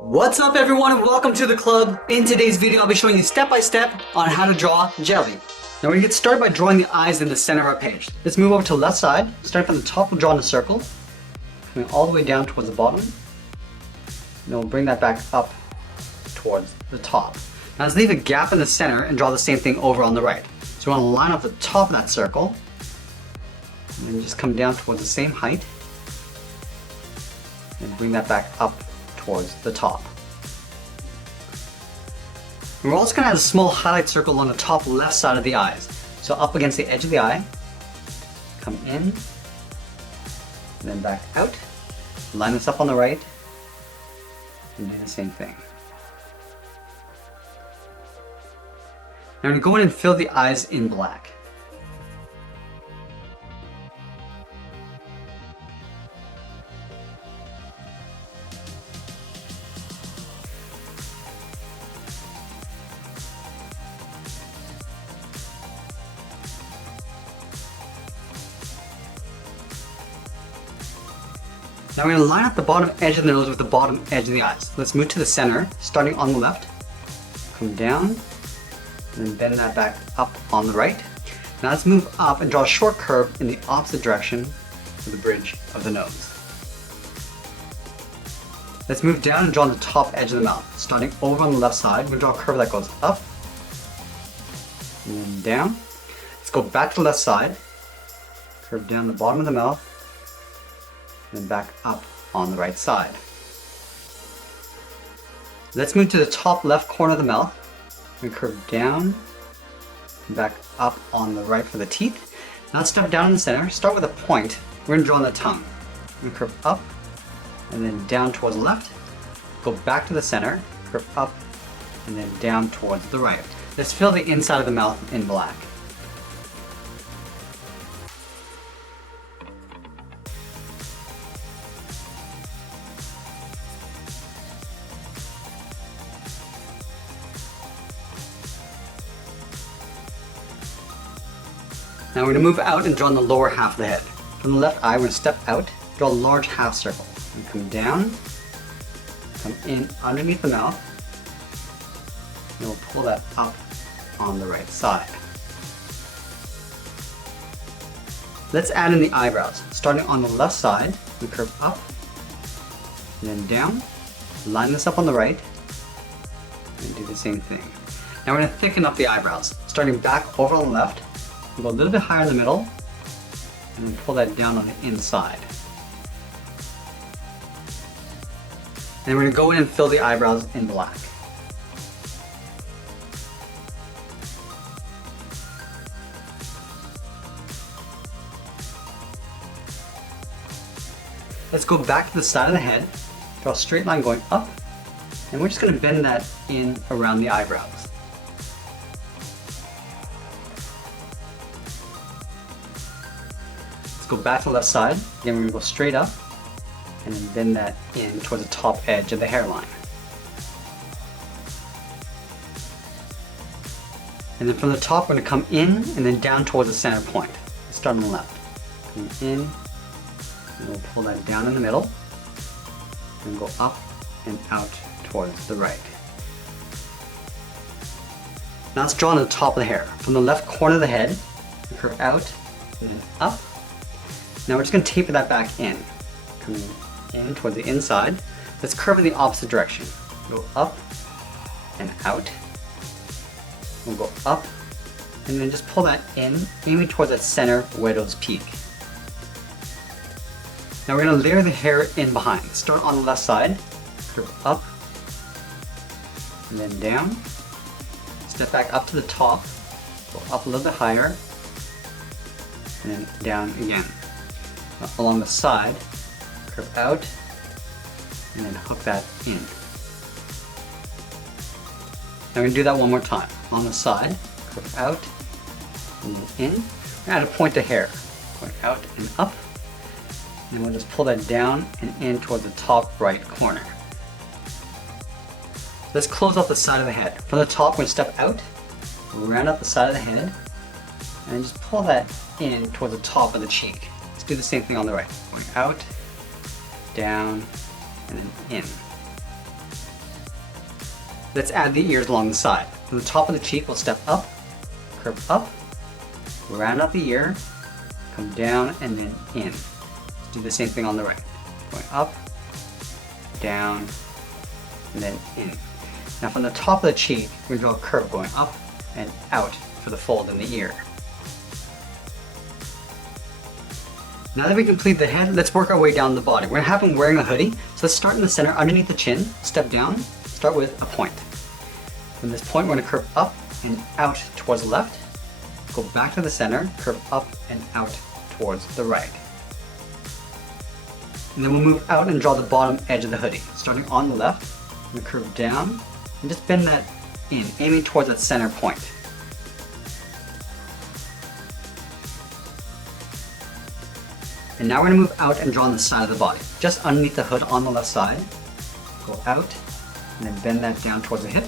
What's up everyone and welcome to the club. In today's video I'll be showing you step by step on how to draw jelly. Now we're going to get started by drawing the eyes in the center of our page. Let's move over to the left side. Starting from the top, we'll draw in a circle. Coming all the way down towards the bottom. And then we'll bring that back up towards the top. Now let's leave a gap in the center and draw the same thing over on the right. So we want to line up the top of that circle. And then just come down towards the same height. And bring that back up towards the top. And we're also going to add a small highlight circle on the top left side of the eyes. So up against the edge of the eye, come in, and then back out. Line this up on the right, and do the same thing. Now we're going to go in and fill the eyes in black. Now we're going to line up the bottom edge of the nose with the bottom edge of the eyes. Let's move to the center, starting on the left. Come down, and then bend that back up on the right. Now let's move up and draw a short curve in the opposite direction to the bridge of the nose. Let's move down and draw on the top edge of the mouth. Starting over on the left side, we're going to draw a curve that goes up, and then down. Let's go back to the left side, curve down the bottom of the mouth, and then back up on the right side. Let's move to the top left corner of the mouth and curve down and back up on the right for the teeth. Now let's step down in the center. Start with a point. We're going to draw on the tongue. We curve up and then down towards the left. Go back to the center, curve up and then down towards the right. Let's fill the inside of the mouth in black. Now we're going to move out and draw on the lower half of the head. From the left eye, we're going to step out, draw a large half circle. And come down, come in underneath the mouth, and we'll pull that up on the right side. Let's add in the eyebrows. Starting on the left side, we curve up, and then down, line this up on the right, and do the same thing. Now we're going to thicken up the eyebrows. Starting back over on the left, go a little bit higher in the middle, and then pull that down on the inside. And we're going to go in and fill the eyebrows in black. Let's go back to the side of the head, draw a straight line going up, and we're just going to bend that in around the eyebrows. Go back to the left side. Again, we're going to go straight up and then bend that in towards the top edge of the hairline. And then from the top, we're going to come in and then down towards the center point. Let's start on the left. Come in, and we'll pull that down in the middle, and go up and out towards the right. Now let's draw on the top of the hair. From the left corner of the head, we curve out and then up. Now we're just going to taper that back in, coming in towards the inside. Let's curve in the opposite direction. Go up and out. We'll go up and then just pull that in, aiming towards that center widow's peak. Now we're going to layer the hair in behind. Start on the left side, curve up and then down. Step back up to the top, go up a little bit higher, and then down again. Along the side, curve out, and then hook that in. Now we're going to do that one more time. On the side, curve out, and then in. Add a point of hair, going out and up. And we'll just pull that down and in towards the top right corner. Let's close off the side of the head. From the top, we're going to step out, round up the side of the head, and just pull that in towards the top of the cheek. Let's do the same thing on the right. Going out, down, and then in. Let's add the ears along the side. From the top of the cheek, we'll step up, curve up, round out the ear, come down, and then in. Let's do the same thing on the right. Going up, down, and then in. Now from the top of the cheek, we're going to draw a curve going up and out for the fold in the ear. Now that we complete the head, let's work our way down the body. We're going to have him wearing a hoodie, so let's start in the center underneath the chin, step down, start with a point. From this point, we're going to curve up and out towards the left, go back to the center, curve up and out towards the right. And then we'll move out and draw the bottom edge of the hoodie. Starting on the left, we're going to curve down and just bend that in, aiming towards that center point. And now we're going to move out and draw on the side of the body, just underneath the hood on the left side. Go out, and then bend that down towards the hip.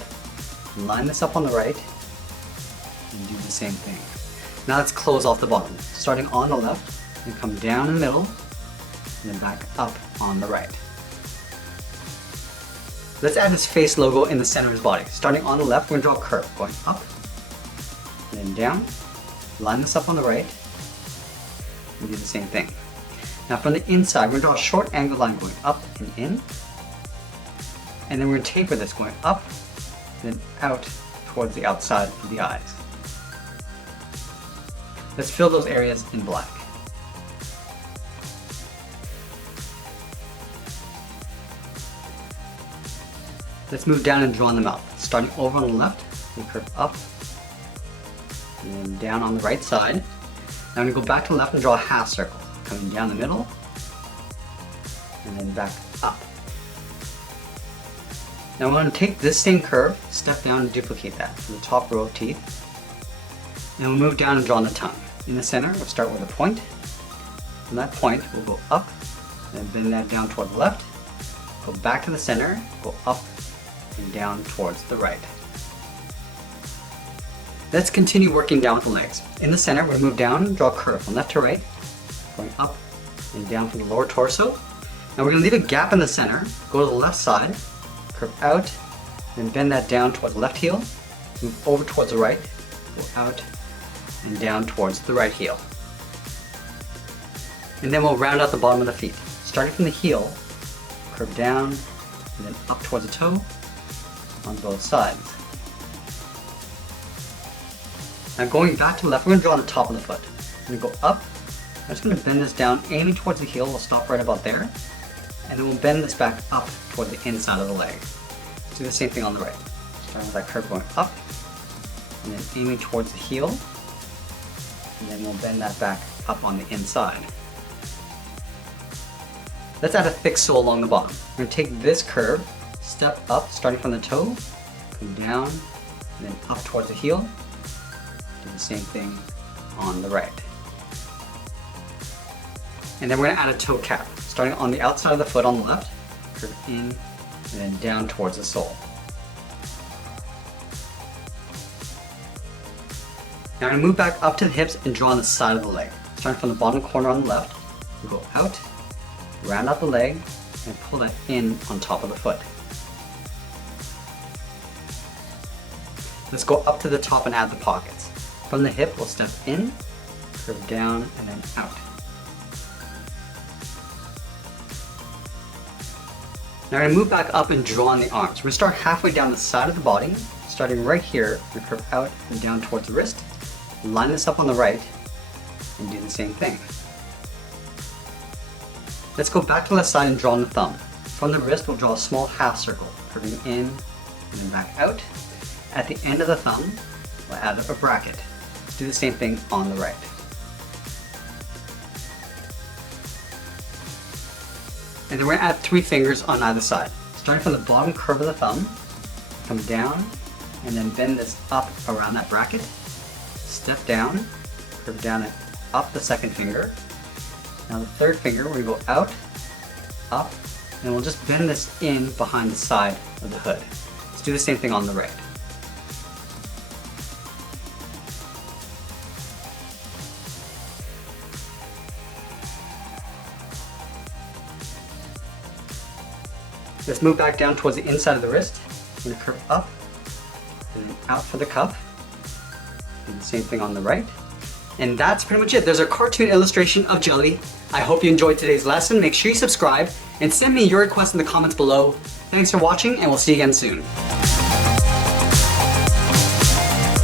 Line this up on the right, and do the same thing. Now let's close off the bottom. Starting on the left, and come down in the middle, and then back up on the right. Let's add his face logo in the center of his body. Starting on the left, we're going to draw a curve, going up, and then down. Line this up on the right, and do the same thing. Now from the inside, we're going to draw a short angled line going up and in. And then we're going to taper this going up, and then out towards the outside of the eyes. Let's fill those areas in black. Let's move down and draw in the mouth. Starting over on the left, we curve up, and then down on the right side. Now I'm going to go back to the left and draw a half circle. Coming down the middle, and then back up. Now I'm going to take this same curve, step down and duplicate that from the top row of teeth. And we'll move down and draw on the tongue. In the center, we'll start with a point. From that point, we'll go up, and bend that down toward the left. Go back to the center, go up and down towards the right. Let's continue working down with the legs. In the center, we're going to move down and draw a curve from left to right, going up and down from the lower torso. Now we're going to leave a gap in the center, go to the left side, curve out, and bend that down towards the left heel, move over towards the right, go out and down towards the right heel. And then we'll round out the bottom of the feet. Starting from the heel, curve down and then up towards the toe on both sides. Now going back to the left, we're going to draw on the top of the foot. We're going to go up. I'm just going to bend this down, aiming towards the heel. We'll stop right about there. And then we'll bend this back up toward the inside of the leg. Do the same thing on the right. Starting with that curve going up, and then aiming towards the heel. And then we'll bend that back up on the inside. Let's add a thick sole along the bottom. We're going to take this curve, step up, starting from the toe, come down, and then up towards the heel. Do the same thing on the right. And then we're going to add a toe cap, starting on the outside of the foot on the left, curve in, and then down towards the sole. Now I'm going to move back up to the hips and draw on the side of the leg. Starting from the bottom corner on the left, we'll go out, round out the leg, and pull that in on top of the foot. Let's go up to the top and add the pockets. From the hip, we'll step in, curve down, and then out. Now we're going to move back up and draw on the arms. We're going to start halfway down the side of the body, starting right here, we're going to curve out and down towards the wrist, line this up on the right, and do the same thing. Let's go back to the left side and draw on the thumb. From the wrist, we'll draw a small half circle, curving in and then back out. At the end of the thumb, we'll add a bracket. Let's do the same thing on the right. And then we're going to add 3 fingers on either side. Starting from the bottom curve of the thumb, come down, and then bend this up around that bracket. Step down, curve down and up the second finger. Now the third finger, we're going to go out, up, and we'll just bend this in behind the side of the hood. Let's do the same thing on the right. Let's move back down towards the inside of the wrist. We're going to curve up, And out for the cuff. And the same thing on the right. And that's pretty much it. There's a cartoon illustration of Jelly. I hope you enjoyed today's lesson. Make sure you subscribe and send me your requests in the comments below. Thanks for watching, and we'll see you again soon.